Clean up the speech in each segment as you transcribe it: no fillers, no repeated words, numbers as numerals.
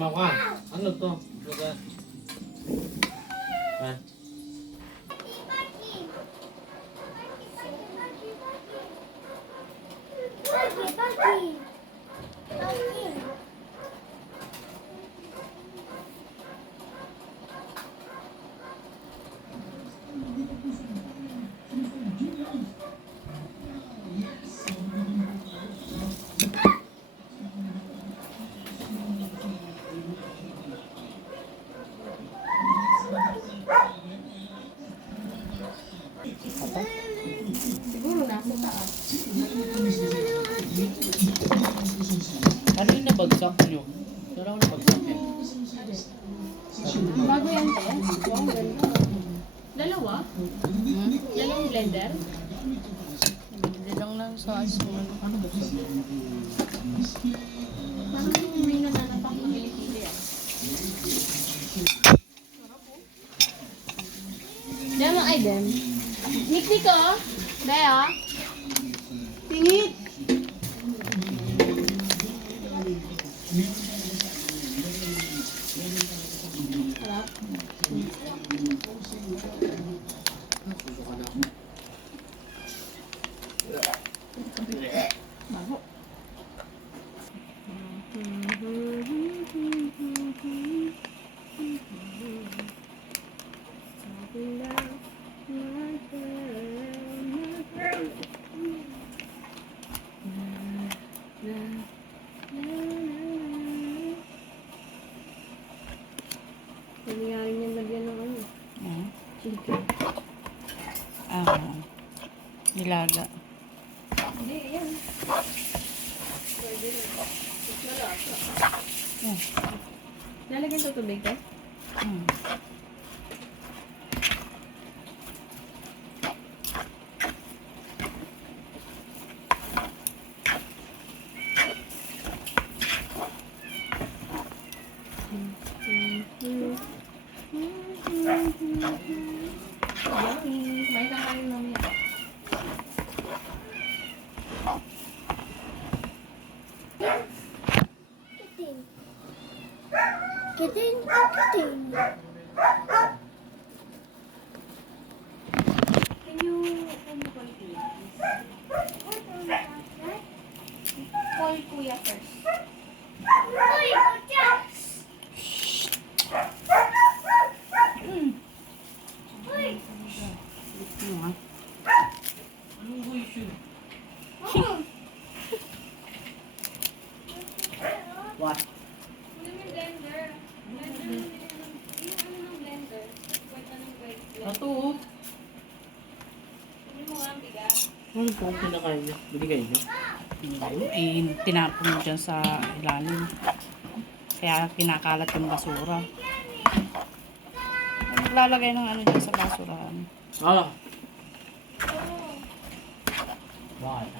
Mau ka? Ano to? Ha? Siguro nasa taas. Ano yung nabagsak nyo? Saan ako nabagsak yan? Bago yan, te. Wow, ganda. Dalawa? Dalawang blender? Hindi lang lang sa small. Ano bagsak? Parang may nananapak ng kilikili ah. Diyan mo, ay, dem. Niknik ko. Bea. Tingit. Harap. Bago. Nangyari niya lagyan ng ano? Chicken. Nilaga. Hindi, yan. Pwede rin. Mas malasa. Lalagyan ito tubig ka? Yummy. Kumain ka kayo mamaya. Kitin. Can you call Kuya, please? Call Kuya first. Uy, kuya! Uy! Anong voice yun? What? Kunin mo yung blender. Blender mo yung ano ng blender. Kwenta ng blender. Ito oh. Kunin mo nga ang bigas. Ano po ang kinakain niya? Binigay niya? Tinapon mo dyan sa ilalim. Kaya kinakalat yung basura. Naglalagay ng ano dyan sa basurahan. Ah. Bakit?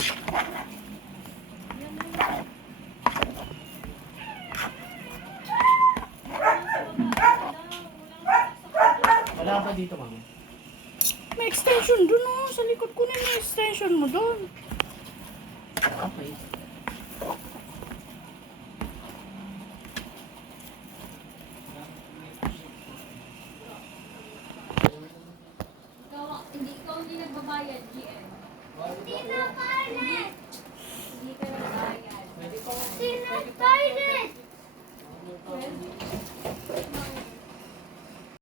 Wala pa dito, mama. May extension dun oh. Sa likod ko na may extension mo dun. Okay. Hindi nagbabayad, GM. Hindi na kalit! Hindi ka nagbayad. Hindi na kalit! Well,